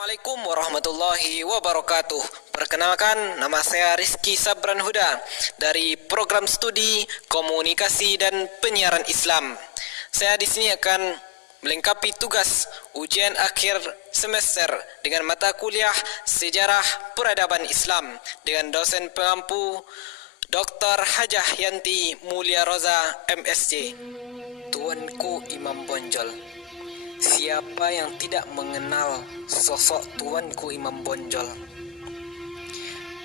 Assalamualaikum warahmatullahi wabarakatuh. Perkenalkan, nama saya Rizky Sabran Huda dari Program Studi Komunikasi dan Penyiaran Islam. Saya di sini akan melengkapi tugas ujian akhir semester dengan mata kuliah Sejarah Peradaban Islam dengan dosen pengampu Dr. Hajah Yanti Mulia Roza MSc. Tuanku Imam Bonjol. Siapa yang tidak mengenal sosok Tuanku Imam Bonjol?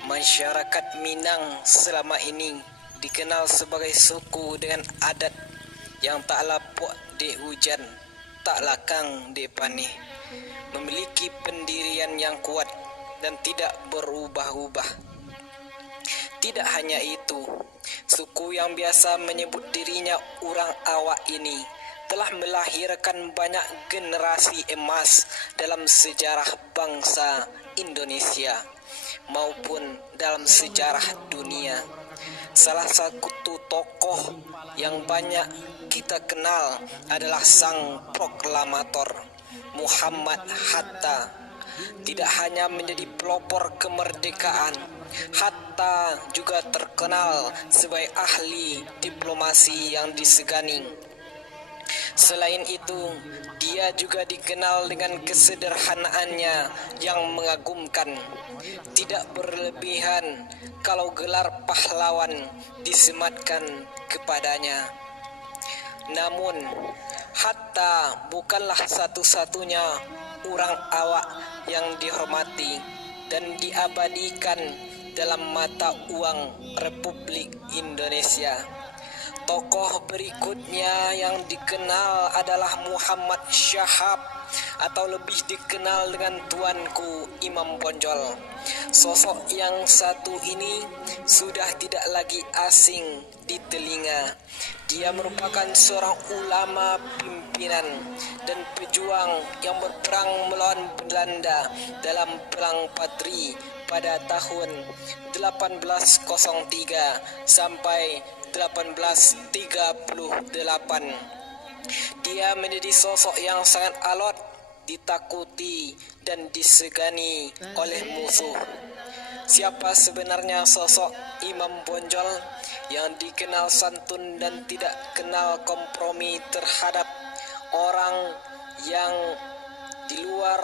Masyarakat Minang selama ini dikenal sebagai suku dengan adat yang tak lapuk di hujan, tak lakang di panih, memiliki pendirian yang kuat dan tidak berubah-ubah. Tidak hanya itu, suku yang biasa menyebut dirinya orang awak ini telah melahirkan banyak generasi emas dalam sejarah bangsa Indonesia maupun dalam sejarah dunia. Salah satu tokoh yang banyak kita kenal adalah sang proklamator Muhammad Hatta. Tidak hanya menjadi pelopor kemerdekaan, Hatta juga terkenal sebagai ahli diplomasi yang disegani. Selain itu, dia juga dikenal dengan kesederhanaannya yang mengagumkan. Tidak berlebihan kalau gelar pahlawan disematkan kepadanya. Namun, Hatta bukanlah satu-satunya orang awak yang dihormati dan diabadikan dalam mata uang Republik Indonesia. Tokoh berikutnya yang dikenal adalah Muhammad Syahab atau lebih dikenal dengan Tuanku Imam Bonjol. Sosok yang satu ini sudah tidak lagi asing di telinga. Dia merupakan seorang ulama pimpinan dan pejuang yang berperang melawan Belanda dalam Perang Padri pada tahun 1803 sampai 1838. Dia menjadi sosok yang sangat alot, ditakuti dan disegani oleh musuh. Siapa sebenarnya sosok Imam Bonjol? Yang dikenal santun dan tidak kenal kompromi terhadap orang yang di luar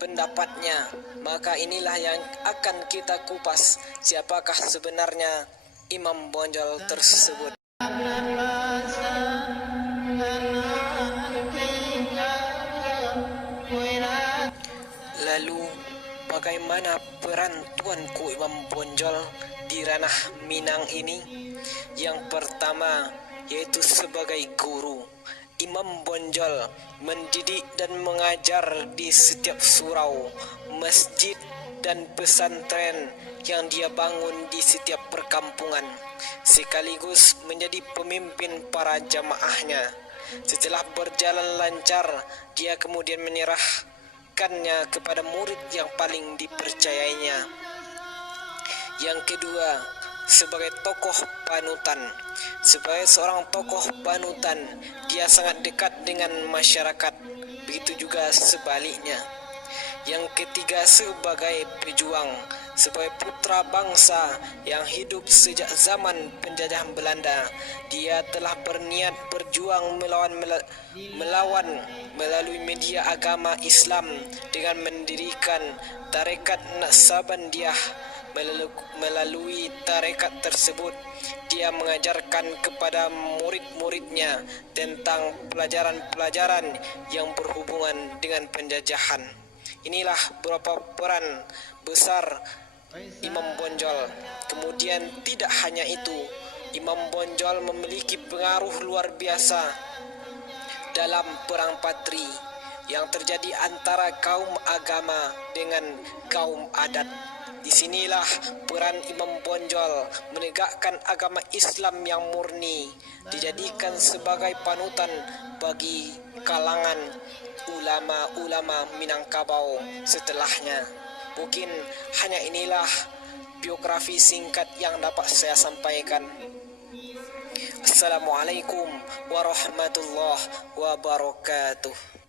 pendapatnya. Maka inilah yang akan kita kupas, siapakah sebenarnya Imam Bonjol tersebut. Lalu, bagaimana peran Tuanku Imam Bonjol di ranah Minang ini? Yang pertama, yaitu sebagai guru. Imam Bonjol mendidik dan mengajar di setiap surau, masjid dan pesantren yang dia bangun di setiap perkampungan, sekaligus menjadi pemimpin para jamaahnya. Setelah berjalan lancar, dia kemudian menyerahkannya kepada murid yang paling dipercayainya. Yang kedua, sebagai tokoh panutan. Sebagai seorang tokoh panutan, dia sangat dekat dengan masyarakat, begitu juga sebaliknya. Yang ketiga, sebagai pejuang, sebagai putra bangsa yang hidup sejak zaman penjajahan Belanda, dia telah berniat berjuang melawan melalui media agama Islam dengan mendirikan tarekat Naksabandiah. Melalui tarekat tersebut, dia mengajarkan kepada murid-muridnya tentang pelajaran-pelajaran yang berhubungan dengan penjajahan. Inilah beberapa peran besar Imam Bonjol. Kemudian tidak hanya itu, Imam Bonjol memiliki pengaruh luar biasa dalam Perang Padri yang terjadi antara kaum agama dengan kaum adat. Disinilah peran Imam Bonjol menegakkan agama Islam yang murni, dijadikan sebagai panutan bagi kalangan ulama-ulama Minangkabau setelahnya. Mungkin hanya inilah biografi singkat yang dapat saya sampaikan. Assalamualaikum warahmatullahi wabarakatuh.